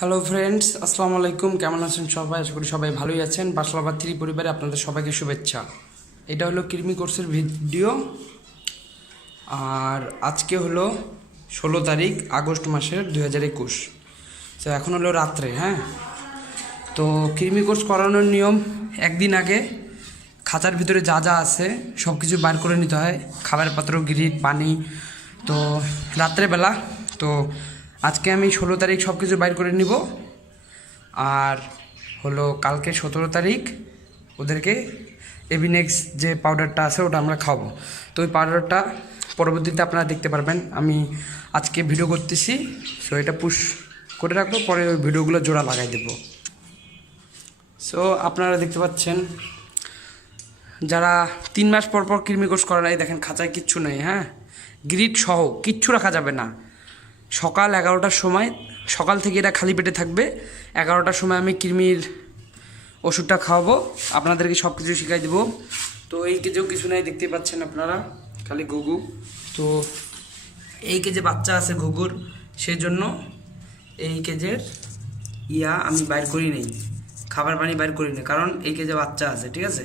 Hello friends আসসালামু আলাইকুম কেমন আছেন সবাই? আশা করি সবাই ভালোই আছেন। বাসলাবাদ থ্রি পরিবারে আপনাদের সবাইকে শুভেচ্ছা। এটা হলো কৃমি কোর্সের ভিডিও। আর আজকে হলো ষোলো তারিখ, আগস্ট মাসের দুই হাজার একুশ। তো এখন হলো রাত্রে হ্যাঁ? তো কৃমি কোর্স করানোর নিয়ম, একদিন আগে খাঁচার ভিতরে যা যা আছে সব কিছু বার করে নিতে হয়। খাবার পাত্র, গ্রিট, পানি। তো রাত্রেবেলা, তো আজকে আমি ষোলো তারিখ সব কিছু বাইর করে নিব। আর হলো কালকে সতেরো তারিখ ওদেরকে এভিনেক্স যে পাউডারটা আছে ওটা আমরা খাব। তো ওই পাউডারটা পরবর্তীতে আপনারা দেখতে পারবেন। আমি আজকে ভিডিও করতেছি সো এটা পুশ করে রাখব, পরে ওই ভিডিওগুলো জোড়া লাগাই দেবো। সো আপনারা দেখতে পাচ্ছেন, যারা তিন মাস পর পর কৃমি কোর্স করার এই দেখেন খাঁচায় কিচ্ছু নেই হ্যাঁ? গ্রিড সহ, কিচ্ছু রাখা যাবে না। সকাল এগারোটার সময়, সকাল থেকে এটা খালি পেটে থাকবে। এগারোটার সময় আমি কৃমির ওষুধটা খাওয়াবো, আপনাদেরকে সব কিছু শিখাই দেবো। তো এই কেজেও কিছু নাই দেখতে পাচ্ছেন আপনারা, খালি ঘুঘু। তো এই কেজে বাচ্চা আছে ঘুঘুর সেই জন্য এই কেজের ইয়া আমি বাইর করি নেই, খাবার পানি বাইর করি না কারণ এই কেজে বাচ্চা আছে, ঠিক আছে?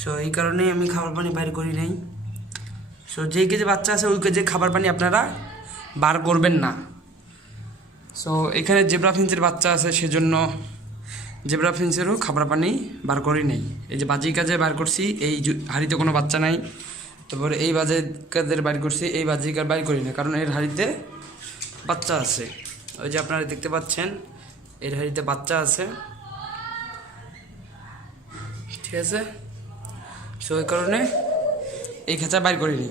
সো এই কারণেই আমি খাবার পানি বাইর করি নাই। সো যেই কেজে বাচ্চা আছে, ওই কেজে খাবার পানি আপনারা বার করবেন না। সো এখানে জেব্রা ফিন্সের বাচ্চা আছে, সেজন্য জেব্রা ফিন্সেরও খাবার পানি বার করি নেই। এই যে বাজি কাজে বার করছি, এই হাঁড়িতে কোনো বাচ্চা নাই। তারপরে এই বাজে কাজের বাইর করছি, এই বাজি কাজ বাইর করি না কারণ এর হাঁড়িতে বাচ্চা আছে। ওই যে আপনারা দেখতে পাচ্ছেন, এর হাঁড়িতে বাচ্চা আছে। ঠিক আছে? সো এই কারণে এই খেঁচা বাইর করিনি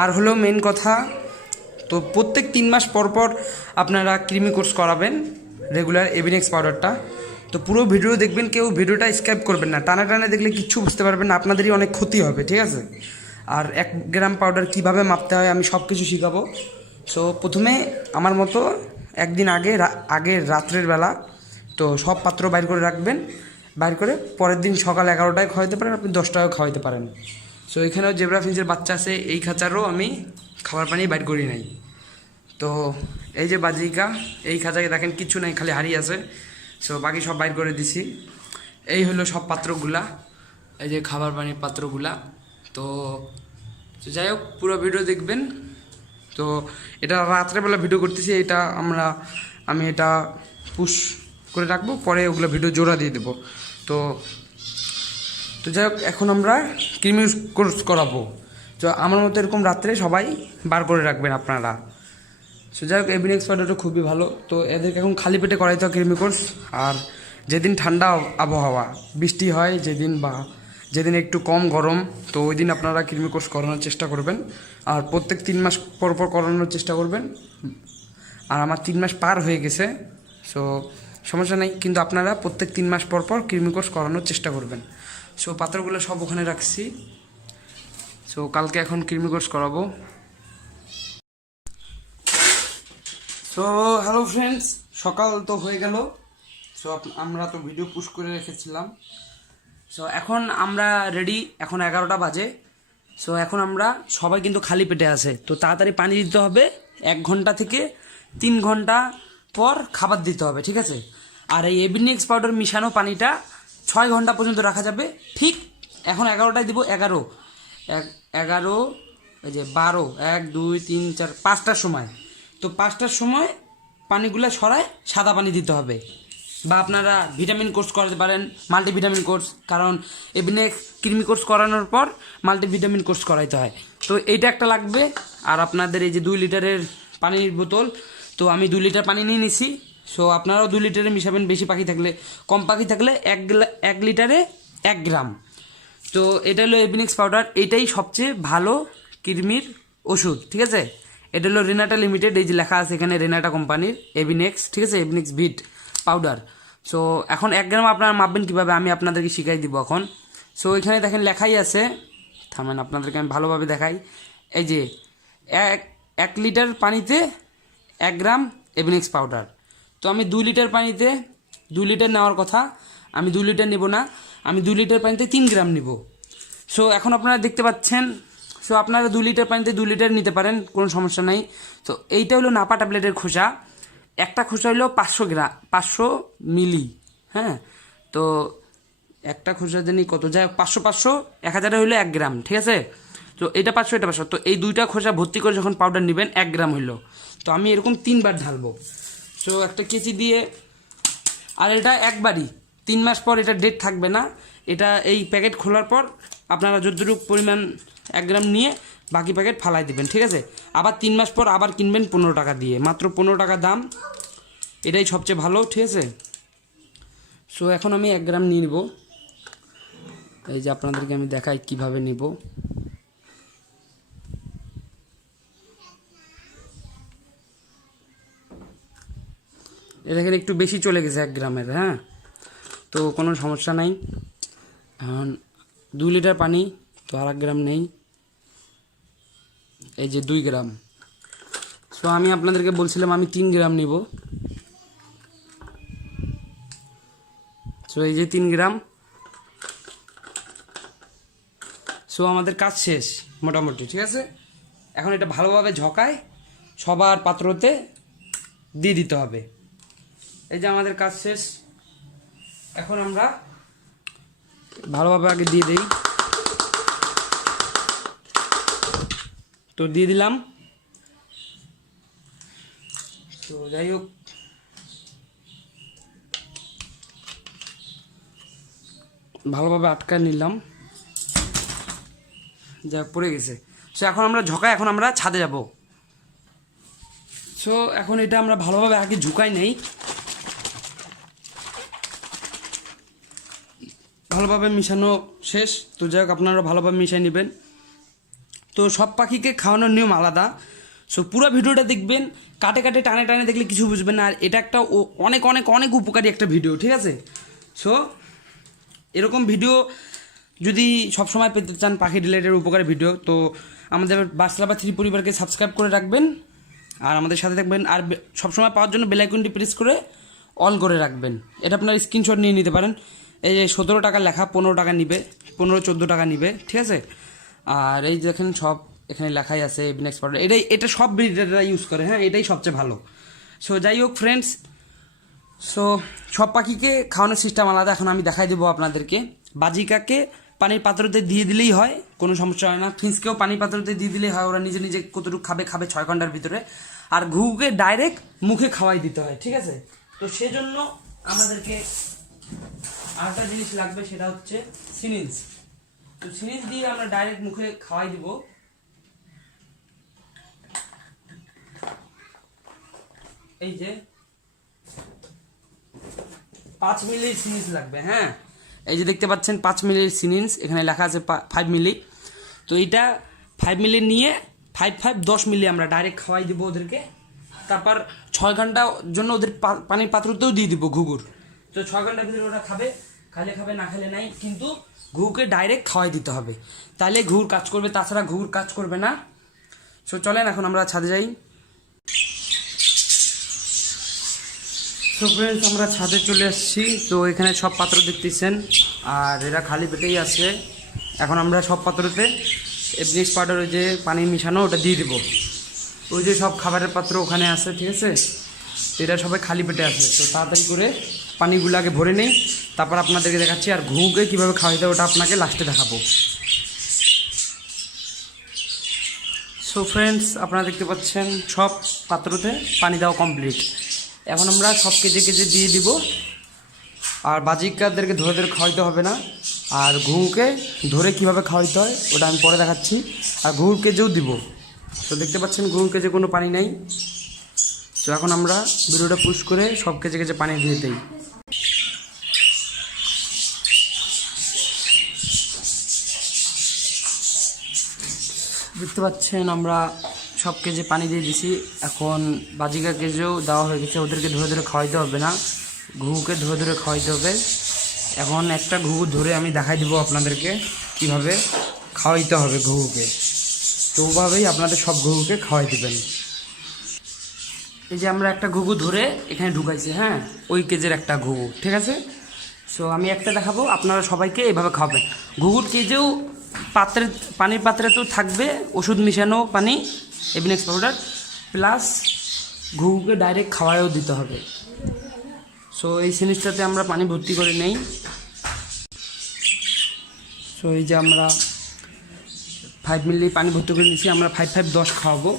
আর হলো মেন কথা তো প্রত্যেক তিন মাস পর পর আপনারা ক্রিমি কোর্স করাবেন রেগুলার এভিনেক্স পাউডারটা তো পুরো ভিডিও দেখবেন, কেউ ভিডিওটা স্ক্যাপ করবেন না। টানা টানা দেখলে কিচ্ছু বুঝতে পারবেন না, আপনাদেরই অনেক ক্ষতি হবে, ঠিক আছে? আর এক গ্রাম পাউডার কীভাবে মাপতে হয় আমি সব কিছু শেখাবো। সো প্রথমে আমার মতো একদিন আগে আগের রাত্রের বেলা, তো সব পাত্র বাইর করে রাখবেন। বাইর করে পরের দিন সকাল এগারোটায় খাওয়াইতে পারেন, আপনি দশটায় খাওয়াইতে পারেন। সো এখানেও জেব্রা ফিন্সের বাচ্চা আছে, এই খাঁচারও আমি খাবার পানি বাইর করি নাই। তো, এই যে বাজিকা, এই খাঁচাকে দেখেন কিচ্ছু নাই, খালি হারিয়ে আছে। সো বাকি সব বাইর করে দিছি। এই হলো সব পাত্রগুলা, এই যে খাবার পানির পাত্রগুলা। তো যাই হোক, পুরো ভিডিও দেখবেন। তো, এটা রাত্রেবেলা ভিডিও করতেছি, এটা আমরা, আমি এটা পুশ করে রাখব, পরে ওগুলো ভিডিও জোড়া দিয়ে দেবো। তো তো যাই হোক, এখন আমরা ক্রিমি কোর্স করাবো। তো আমার মতো এরকম রাত্রে সবাই বার করে রাখবেন আপনারা। সো যাই হোক এভিনেক্স পাউডারটা খুবই ভালো। তো এদেরকে এখন খালি পেটে করাইতে হয় ক্রিমি কোর্স। আর যেদিন ঠান্ডা আবহাওয়া, বৃষ্টি হয় যেদিন বা যেদিন একটু কম গরম, তো ওই দিন আপনারা কৃমি কোর্স করানোর চেষ্টা করবেন। আর প্রত্যেক তিন মাস পর পর করানোর চেষ্টা করবেন। আর আমার তিন মাস পার হয়ে গেছে সো সমস্যা নেই। কিন্তু আপনারা প্রত্যেক তিন মাস পর পর কৃমি কোর্স করানোর চেষ্টা করবেন। সো পাত্রগুলো সব ওখানে রাখছি। সো কালকে এখন কৃমি কোর্স করাবো। সো হ্যালো ফ্রেন্ডস, সকাল তো হয়ে গেল। সো আমরা তো ভিডিও পুশ করে রেখেছিলাম। সো এখন আমরা রেডি এখন এগারোটা বাজে। সো এখন আমরা সবাই কিন্তু খালি পেটে আছে। তো তাড়াতাড়ি পানি দিতে হবে। এক ঘণ্টা থেকে তিন ঘণ্টা পর খাবার দিতে হবে, ঠিক আছে? আর এই এবিনিক্স পাউডার মিশানো পানিটা ছয় ঘণ্টা পর্যন্ত রাখা যাবে। ঠিক এখন এগারোটায় দিব এগারো। এগারো, এই যে বারো, এক, দুই, তিন, চার, পাঁচটার সময়। তো পাঁচটার সময় পানিগুলো সরায় সাদা পানি দিতে হবে। বা আপনারা ভিটামিন কোর্স করাতে পারেন, মাল্টিভিটামিন কোর্স, কারণ এমনি কৃমি কোর্স করানোর পর মাল্টিভিটামিন কোর্স করাইতে হয়। তো এইটা একটা লাগবে। আর আপনাদের এই যে দুই লিটারের পানির বোতল, তো আমি দুই লিটার পানি নিয়ে নিছি। সো আপনারাও দুই লিটারে মিশাবেন, বেশি পাখি থাকলে। কম পাখি থাকলে এক এক লিটারে এক গ্রাম। তো, এটা হলো এভিনিক্স পাউডার এটাই সবচেয়ে ভালো কৃমির ওষুধ, ঠিক আছে? এটা হলো রেনাটা লিমিটেড এই যে লেখা আছে এখানে রেনাটা কোম্পানির এভিনেক্স ঠিক আছে? এভিনেক্স বিট পাউডার সো এখন এক গ্রাম আপনারা মাপবেন কীভাবে, আমি আপনাদেরকে শিখাই দিব এখন। সো এখানে দেখেন লেখাই আছে। থামেন, আপনাদেরকে আমি ভালোভাবে দেখাই। এই যে, এক এক লিটার পানিতে এক গ্রাম এভিনেক্স পাউডার তো আমি দুই লিটার পানিতে দুই লিটার নেওয়ার কথা। আমি দুই লিটার নেব না। আমি দুই লিটার পানিতে তিন গ্রাম নিব। সো এখন আপনারা দেখতে পাচ্ছেন সো আপনারা দুই লিটার পানিতে দুই লিটার নিতে পারেন, কোনো সমস্যা নাই। তো এইটা হলো নাপা ট্যাবলেটের খোসা। একটা খোসা হইল পাঁচশো গ্রাম পাঁচশো মিলি হ্যাঁ? তো একটা খোসা জানি কত যাই পাঁচশো পাঁচশো, এক হাজারে হইল এক গ্রাম, ঠিক আছে? তো এটা পাঁচশো এটা পাঁচশো। তো এই দুইটা খোসা ভর্তি করে যখন পাউডার নেবেন, এক গ্রাম হইল। তো আমি এরকম তিনবার ঢালবো। তো একটা কেচি দিয়ে, আর এটা একবারই, তিন মাস পর এটা ডেট থাকবে না। এটা এই প্যাকেট খোলার পর আপনারা যতটুকু পরিমাণ এক গ্রাম নিয়ে বাকি প্যাকেট ফালাই দিবেন, ঠিক আছে? আবার তিন মাস পর আবার কিনবেন পনেরো টাকা দিয়ে। মাত্র পনেরো টাকা দাম। এটাই সবচেয়ে ভালো, ঠিক আছে? সো এখন আমি এক গ্রাম নিয়ে নিব। এই যে আপনাদেরকে আমি দেখাই কীভাবে নিব। দেখেন একটু বেশি চলে গেছে এক গ্রামের হ্যাঁ? তো কোনো সমস্যা নাই। এখন দুই লিটার পানি, তো আর এক গ্রাম নেই। এই যে দুই গ্রাম। সো আমি আপনাদেরকে বলছিলাম আমি তিন গ্রাম নিব। সো এই যে তিন গ্রাম। সো আমাদের কাজ শেষ, মোটামুটি, ঠিক আছে? এখন এটা ভালোভাবে ঝকায়, সবার পাত্রতে দিয়ে দিতে হবে। এই যে আমাদের কাজ শেষ। এখন আমরা ভালোভাবে আগে দিয়ে দিই। তো দিয়ে দিলাম। তো যাই হোক। ভালোভাবে আটকা নিলাম। যা পড়ে গেছে। সো এখন আমরা ঝকাই এখন আমরা ছাদে যাব। সো এখন এটা আমরা ভালোভাবে আগে ঝুঁকাই নেই। ভালোভাবে মিশানো শেষ। তো যাই হোক আপনারা ভালোভাবে মিশিয়ে নেবেন। তো সব পাখিকে খাওয়ানোর নিয়ম আলাদা। সো পুরো ভিডিওটা দেখবেন, কাটে কাটে, টানে টানে দেখলে কিছু বুঝবেন না। আর এটা একটা অনেক অনেক অনেক উপকারী একটা ভিডিও, ঠিক আছে? সো এরকম ভিডিও যদি সবসময় পেতে চান পাখি রিলেটেড উপকারী ভিডিও, তো আমাদের বাসলা বা থ্রি পরিবারকে সাবস্ক্রাইব করে রাখবেন। আর আমাদের সাথে থাকবেন। আর সবসময় পাওয়ার জন্য বেলাইকনটি প্রেস করে অল করে রাখবেন। এটা আপনার স্ক্রিনশট নিয়ে নিতে পারেন। এই যে সতেরো টাকা লেখা, পনেরো টাকা নিবে, পনেরো, চোদ্দ টাকা নিবে, ঠিক আছে? আর এই দেখেন সব এখানে লেখাই আছে এবিনেক্স পাউডার এটাই, এটা সব ব্রিডাররা ইউজ করে হ্যাঁ? এটাই সবচেয়ে ভালো। সো যাই হোক ফ্রেন্ডস সো সব পাখিকে খাওয়ানোর সিস্টেম আলাদা। এখন আমি দেখাই দেবো আপনাদেরকে। বাজিকাকে পানির পাত্রতে দিয়ে দিলেই হয়, কোনো সমস্যা হয় না। ফিন্সকেও পানির পাত্রতে দিয়ে দিলেই হয়, ওরা নিজে নিজে কতটুকু খাবে খাবে ছয় ঘণ্টার ভিতরে। আর ঘুঘুকে ডাইরেক্ট মুখে খাওয়াই দিতে হয়, ঠিক আছে? তো সেজন্য আমাদেরকে আরেকটা জিনিস লাগবে, সেটা হচ্ছে সিরিঞ্জ। তো সিরিঞ্জ দিয়ে আমরা ডাইরেক্ট মুখে খাওয়াই দিব। এই যে পাঁচ মিলির সিরিঞ্জ লাগবে হ্যাঁ? এই যে দেখতে পাচ্ছেন পাঁচ মিলির সিরিঞ্জ, এখানে লেখা আছে ফাইভ মিলি। তো এটা ফাইভ মিলি নিয়ে ফাইভ ফাইভ দশ মিলি আমরা ডাইরেক্ট খাওয়াই দিব ওদেরকে। তারপর ছয় ঘণ্টার জন্য ওদের পানির পাত্রতেও দিয়ে দিব ঘুঘুর। তো ছয় ঘণ্টার ভিতরে ওরা খাবে খালে খাবে, না খেলে নাই, কিন্তু ঘুঘুকে ডাইরেক্ট খাওয়াই দিতে হবে। তাহলে ঘুঘুর কাজ করবে, তাছাড়া ঘুঘুর কাজ করবে না। সো চলেন এখন আমরা ছাদে যাই। তো ফ্রেন্ডস আমরা ছাদে চলে আসছি তো এখানে সব পাত্র দেখতেছেন। আর এরা খালি পেটেই আছে। এখন আমরা সব পাত্রতে এভনিক্স পাউডার ওই যে পানি মিশানো, ওটা দিয়ে দেবো। ওই যে সব খাবারের পাত্র ওখানে আছে, ঠিক আছে? এরা সবাই খালি পেটে আছে। তো তাড়াতাড়ি করে পানিগুলো আগে ভরে নেই। তারপর আপনাদেরকে দেখাচ্ছি আর ঘুঘুকে কীভাবে খাওয়াইতে হবে ওটা আপনাকে লাস্টে দেখাবো। সো ফ্রেন্ডস আপনারা দেখতে পাচ্ছেন সব পাত্রতে পানি দেওয়া কমপ্লিট এখন আমরা সব কেজে কেজে দিয়ে দিব। আর বাজিকারদেরকে ধরে ধরে খাওয়াইতে হবে না। আর ঘুঘুকে ধরে কীভাবে খাওয়াইতে হয় ওটা আমি পরে দেখাচ্ছি। আর ঘুঘুর কেজেও দিব। তো দেখতে পাচ্ছেন ঘুঘুর কেজে কোনো পানি নেই। তো এখন আমরা ভিডিওটা পুশ করে সব কেজে কেজে পানি দিয়ে দিই। দেখতে পাচ্ছেন আমরা সব কেজে পানি দিয়ে দিছি। এখন বাজিকা কেজেও দেওয়া হয়ে গেছে, ওদেরকে ধরে ধরে খাওয়াইতে হবে না। ঘুঘুকে ধরে ধরে খাওয়াইতে হবে। এখন একটা ঘুঘু ধরে আমি দেখাই দেবো আপনাদেরকে কীভাবে খাওয়াইতে হবে ঘুঘুকে। তো ওভাবেই আপনাদের সব ঘুঘুকে খাওয়াই দেবেন। এই যে আমরা একটা ঘুঘু ধরে এখানে ঢুকাইছি হ্যাঁ? ওই কেজের একটা ঘুঘু, ঠিক আছে? সো আমি একটা দেখাবো, আপনারা সবাইকে এইভাবে খাওয়াবেন। ঘুঘুর কেজেও পাত্রে, পানির পাত্রে তো থাকবে, ওষুধ মিশানো পানি এভিনেক্স পাউডার প্লাস ঘুঘুকে ডাইরেক্ট খাওয়ায়ও দিতে হবে। সো এই জিনিসটাতে আমরা পানি ভর্তি করে নেই। সো এই যে আমরা ফাইভ মিলি পানি ভর্তি করে নিয়েছি, আমরা ফাইভ ফাইভ দশ খাওয়াবো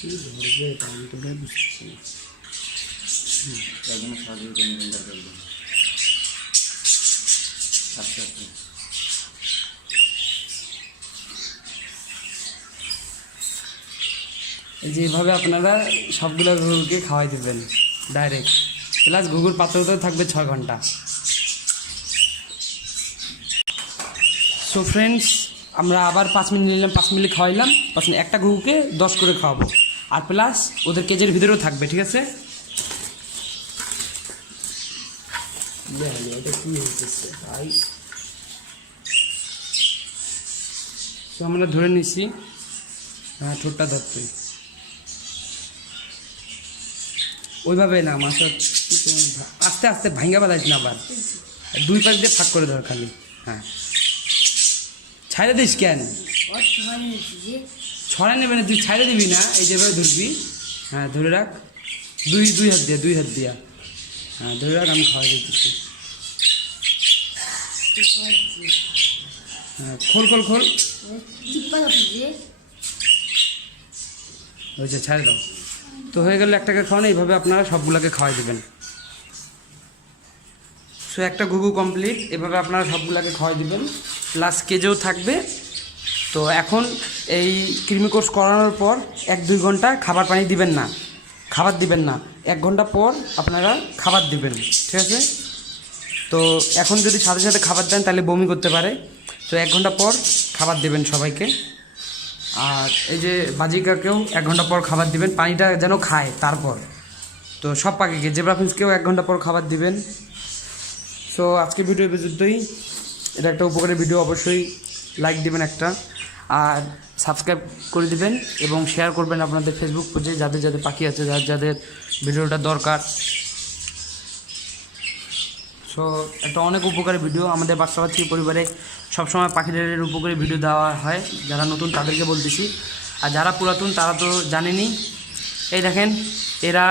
কি না একদম সাহায্য করে নেবেন দরকার আস্তে আস্তে এই আপনারা সবগুলো ঘুঘুকে খাওয়াই দেবেন ডাইরেক্ট প্লাস ঘুঘুর পাত্রতেও থাকবে ছয় ঘণ্টা। সো ফ্রেন্ডস আমরা আবার পাঁচ মিনিট নিলাম পাঁচ মিনিট খাওয়াইলাম পাঁচ মিনিট একটা ঘুঘুকে দশ করে খাওয়াবো। আর প্লাস ওদের কেজের ভিতরেও থাকবে ঠিক আছে? এটা কি হইতেছে? ভাই। তো আমরা ধরে নিছি হ্যাঁ ঠোঁটটা ধরতে ওইভাবে না মাছ আস্তে আস্তে ভাঙ্গা বাদাইস না আবার। দুই পাশ দিয়ে ফাঁক করে ধর খালি। হ্যাঁ। ছাইড়ে দিস কেন? ছড়া নেবে না, তুই ছাইড়ে দিবি না, এই যেভাবে ধরবি। হ্যাঁ ধরে রাখ। দুই দুই হাত দিয়া, দুই হাত দিয়া। হ্যাঁ ধরে রাখ, আমি খাওয়াই দিতেছি। হ্যাঁ খোল খোল খোল। হয়েছে ছাড়ে দাও। তো হয়ে গেলে একটাকে খাওয়ানো, এইভাবে আপনারা সবগুলোকে খাওয়াই দেবেন। সো একটা ঘুঘু কমপ্লিট এভাবে আপনারা সবগুলোকে খাওয়াই দিবেন। প্লাস কেজেও থাকবে। তো এখন এই কৃমি কোর্স করানোর পর এক, দুই ঘণ্টা খাবার পানি দিবেন না। খাবার দিবেন না। এক ঘণ্টা পর আপনারা খাবার দিবেন, ঠিক আছে? তো এখন যদি সাথে সাথে খাবার দেন, তাহলে বমি করতে পারে। তো এক ঘণ্টা পর খাবার দেবেন সবাইকে। আর এই যে বাজিকাকেও এক ঘণ্টা পর খাবার দিবেন, পানিটা যেন খায় তারপর। তো সব পাখিকে, জেব্রা ফিন্সকেও এক ঘণ্টা পর খাবার দিবেন। সো আজকে ভিডিও পর্যন্তই। এটা একটা উপকারী ভিডিও, অবশ্যই লাইক দিবেন একটা। আর সাবস্ক্রাইব করে দিবেন এবং শেয়ার করবেন আপনাদের ফেসবুক পেজে যাদের যাদের পাখি আছে, যাদের যাদের ভিডিওটা দরকার। সো একটা অনেক উপকারী ভিডিও আমাদের বাচ্চা বাচ্চি পরিবারে সবসময় পাখিদের উপকারী ভিডিও দেওয়া হয়। যারা নতুন, তাদেরকে বলতেছি। আর যারা পুরাতন, তারা তো জানেনি। এই দেখেন, এরা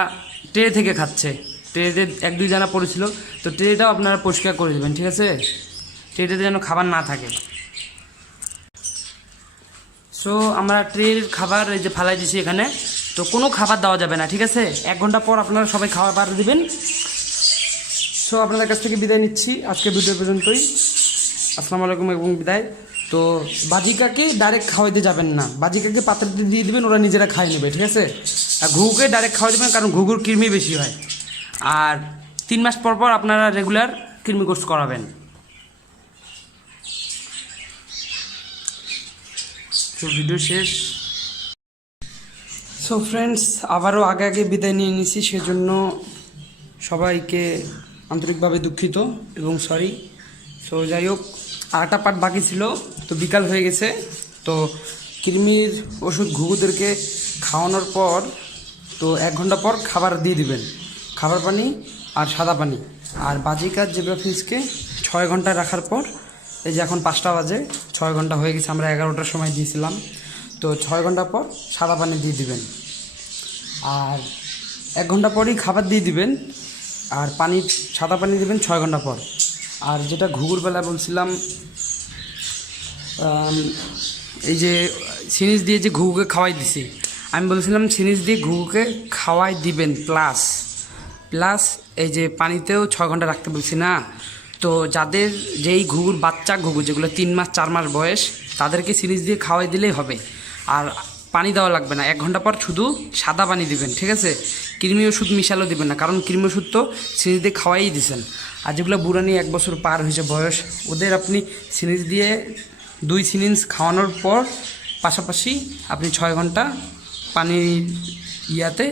ট্রে থেকে খাচ্ছে। ট্রেতে এক, দুই জানা পড়েছিল। তো ট্রেটাও আপনারা পরিষ্কার করে দেবেন, ঠিক আছে? ট্রেতে যেন খাবার না থাকে। সো আমরা ট্রের খাবার এই যে ফালাই দিছি এখানে। তো কোনো খাবার দেওয়া যাবে না, ঠিক আছে? এক ঘণ্টা পর আপনারা সবাই খাবার দিবেন। সো আপনাদের কাছ থেকে বিদায় নিচ্ছি। আজকে ভিডিও পর্যন্তই। আসসালামু আলাইকুম এবং বিদায়। তো বাজিকাকে ডাইরেক্ট খাওয়াইতে যাবেন না। বাজিকাকে পাত্রতে দিয়ে দিবেন, ওরা নিজেরা খাই নেবে, ঠিক আছে? আর ঘুঘুকে ডাইরেক্ট খাওয়াই দেবেন, কারণ ঘুঘুর কৃমি বেশি হয়। আর তিন মাস পর পর আপনারা রেগুলার কৃমি কোর্স করাবেন। তো ভিডিও শেষ। সো ফ্রেন্ডস আবারও আগে আগে বিদায় নিয়ে নিছি, সেজন্য সবাইকে আন্তরিকভাবে দুঃখিত এবং সরি সো যাই হোক, আরেকটা পার্ট বাকি ছিল, তো বিকাল হয়ে গেছে। তো কৃমির ওষুধ ঘুঘুদেরকে খাওয়ানোর পর, তো এক ঘণ্টা পর খাবার দিয়ে দিবেন। খাবার পানি আর সাদা পানি। আর বাজিকার জেব্রা ফিসকে ছয় ঘণ্টা রাখার পর এই যে এখন পাঁচটা বাজে, ছয় ঘণ্টা হয়ে গেছে, আমরা এগারোটার সময় দিয়েছিলাম। তো ছয় ঘণ্টা পর সাদা পানি দিয়ে দিবেন। আর এক ঘণ্টা পরই খাবার দিয়ে দিবেন, আর পানি, সাদা পানি দিবেন ছয় ঘণ্টা পর। আর যেটা ঘুঘুর বেলা বলছিলাম এই যে সিনিস দিয়ে যে ঘুঘুকে খাওয়াই দিছি, আমি বলছিলাম সিনিস দিয়ে ঘুঘুকে খাওয়াই দিবেন, প্লাস প্লাস এই যে পানিতেও ছয় ঘণ্টা রাখতে বলছি না তো যাদের যেই ঘুঘুর বাচ্চা ঘুঘু, যেগুলো তিন মাস, চার মাস বয়স, তাদেরকে সিরিজ দিয়ে খাওয়াই দিলেই হবে। আর পানি দেওয়া লাগবে না। এক ঘণ্টা পর শুধু সাদা পানি দিবেন, ঠিক আছে? কৃমি ওষুধ মিশালো দিবেন না, কারণ কৃমি ওষুধ তো সিরিজ দিয়ে খাওয়াই দিছেন। আর যেগুলো বুড়ানি এক বছর পার হয়েছে বয়স, ওদের আপনি সিরিজ দিয়ে দুই সিরিঞ্জ খাওয়ানোর পর পাশাপাশি আপনি ছয় ঘণ্টা পানি ইয়াতে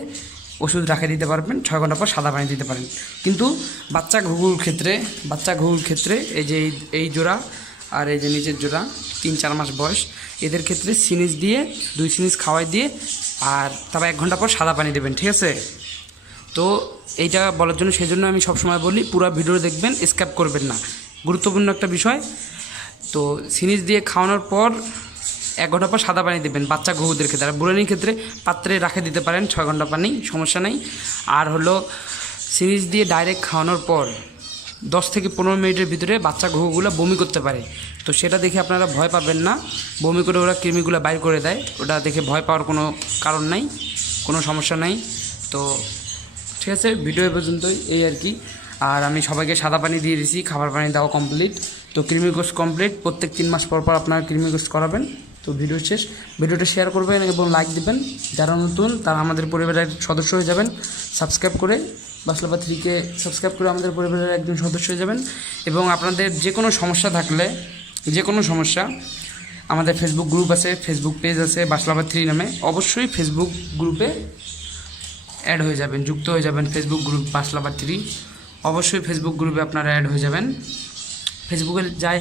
ওষুধ রাখে দিতে পারবেন, ছয় ঘণ্টা পর সাদা পানি দিতে পারেন। কিন্তু বাচ্চা ঘুঘুর ক্ষেত্রে, বাচ্চা ঘুঘুর ক্ষেত্রে এই যে এই- জোড়া আর এই যে নিচের জোড়া, তিন চার মাস বয়স, এদের ক্ষেত্রে সিনিজ দিয়ে, দুই সিনিজ খাওয়াই দিয়ে আর তারপর এক ঘণ্টা পর সাদা পানি দেবেন, ঠিক আছে? তো এইটা বলার জন্য সেই জন্য আমি সবসময় বলি, পুরো ভিডিও দেখবেন স্ক্যাপ করবেন না। গুরুত্বপূর্ণ একটা বিষয়, তো সিনিজ দিয়ে খাওয়ানোর পর এক ঘণ্টা পর সাদা পানি দেবেন, বাচ্চা গরুদের ক্ষেত্রে। আর বুড়ানির ক্ষেত্রে পাত্রে রাখে দিতে পারেন, ছয় ঘণ্টা পানি, সমস্যা নেই। আর হলো সিরিজ দিয়ে ডাইরেক্ট খাওয়ানোর পর দশ থেকে পনেরো মিনিটের ভিতরে বাচ্চা ঘুঘুগুলো বমি করতে পারে। তো সেটা দেখে আপনারা ভয় পাবেন না। বমি করে ওরা কৃমিগুলো বাইর করে দেয়। ওটা দেখে ভয় পাওয়ার কোনো কারণ নাই, কোনো সমস্যা নাই। তো ঠিক আছে, ভিডিও পর্যন্তই, এই আর কি। আর আমি সবাইকে সাদা পানি দিয়ে দিয়েছি খাবার পানি দেওয়া কমপ্লিট। তো কৃমি কমপ্লিট, প্রত্যেক তিন মাস পর পর আপনারা কৃমি করাবেন। তো ভিডিও শেষ। ভিডিওটা শেয়ার করবেন এবং লাইক দেবেন। যারা নতুন, তারা আমাদের পরিবারের সদস্য হয়ে যাবেন। সাবস্ক্রাইব করে বাসলাপা থ্রিকে সাবস্ক্রাইব করে আমাদের পরিবারের একজন সদস্য হয়ে যাবেন। এবং আপনাদের যে কোনো সমস্যা থাকলে যে কোনো সমস্যা, আমাদের ফেসবুক গ্রুপ আছে ফেসবুক পেজ আছে, বাসলাপা থ্রি নামে। অবশ্যই ফেসবুক গ্রুপে অ্যাড হয়ে যাবেন, যুক্ত হয়ে যাবেন ফেসবুক গ্রুপ বাসলাবার থ্রি। অবশ্যই ফেসবুক গ্রুপে আপনারা অ্যাড হয়ে যাবেন। ফেসবুকে যাই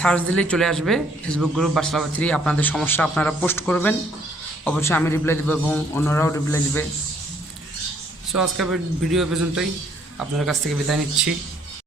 সার্চ দিলেই চলে আসবে। ফেসবুক গ্রুপ বাসলাবা থ্রি আপনাদের সমস্যা আপনারা পোস্ট করবেন। অবশ্যই আমি রিপ্লাই দেবো এবং অন্যরাও রিপ্লাই দেবে। সো আজকে ভিডিও পর্যন্তই। আপনার কাছ থেকে বিদায় নিচ্ছি।